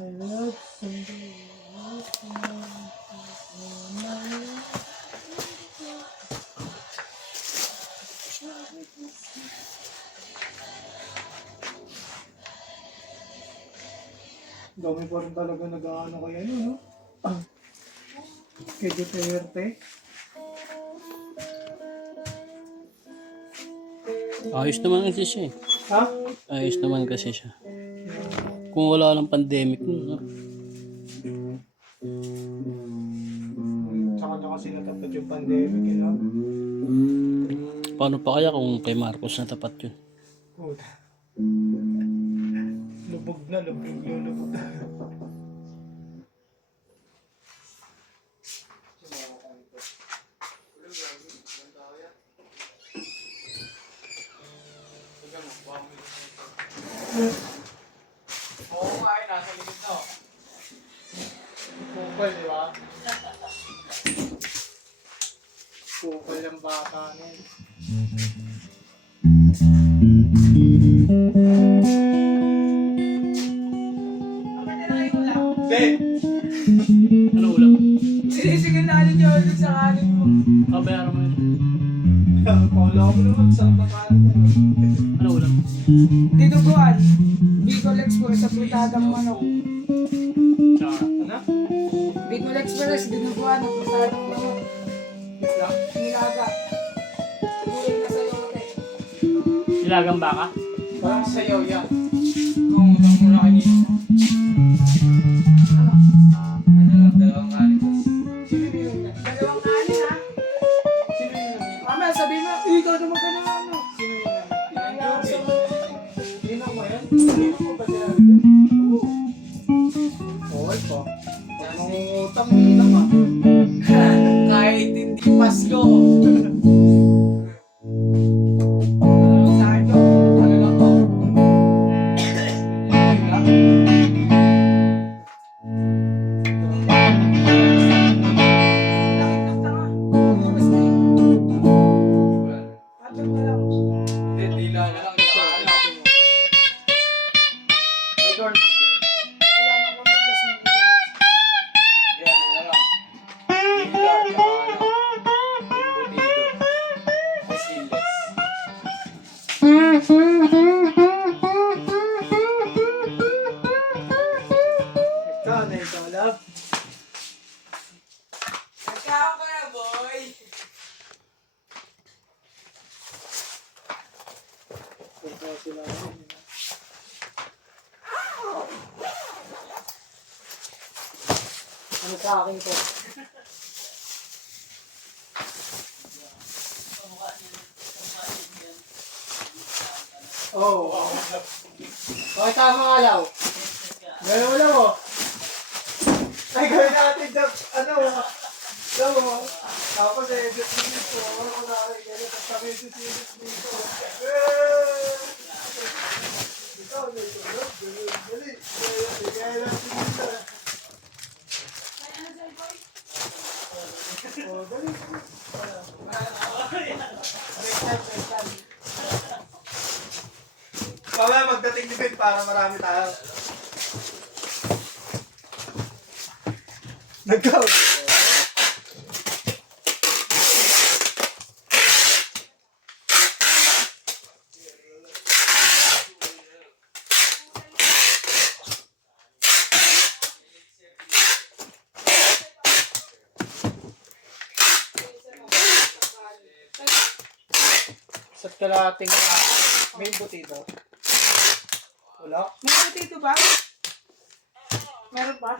I love somebody. Dami pa rin talaga nag-ano kaya no? Kay Duterte. Ayos naman kasi siya eh. Ha? Ayos naman kasi siya. Kung wala lang pandemic, no? Tsaka niya kasi natapad yung pandemic, you know? Paano pa kaya kung kay Marcos natapat yun? Puta. Lubog na, lubog na. Oo nga, ay nasa likod na. Pukol, di ba? Pukol ng bata na yun. Hindi! Ano ulam? Sinisigil na alin yung ulit sa kanin mo. Bayaran mo yun. Paula ko naman, sarap na kanin. Ano ulam? Dinuguan. Bicol Express sa plutadang manok. Tsaka. Ano? Bicol Express, dinuguan ng plutadang manok. Isla? Nilaga. Buhay na sa'yo ate. Nilagang baka? Parang sayaw yan. Kung utang mo na kanina. Ano? Ano lang, dalawang kanin. Sino yun? Dalawang kanin ha? Sino yun? Mamaya sabihin mo, ikaw naman ka na ano. Sino yun? Kaya sa Ninang mo yan? Ninang mo ba sila rin? Okay po. Pag mangungutang, ninang ah. kahit hindi Pasko. Sa akin to, ano lang to? Lakit ng tanga. Oras na eh. Patag ka lang. Hindi, dila na lang. Ito, ano? May corn. Wala nang pamagkas ng Yan, ano lang. Dila, tsaka ano. Embutido. Basiles. Ikaw na ikaw, love. Nagkao ka na, boy! Ikaw sila. Ano sa akin to? Oo. Oh, okay, tama ka lang. Gano'n mo lang oh. Ay, gawin natin ano, daw, tapos edit dito, ano ko na rin, ganyan, tapos kami edit dito. Ikaw, dali, kaya natin dito. Oh, dali. Pala magdating ni Ben para marami tayo. Nagkaw. Isa't kalating may butido. Wala. May dito ba? Meron pa?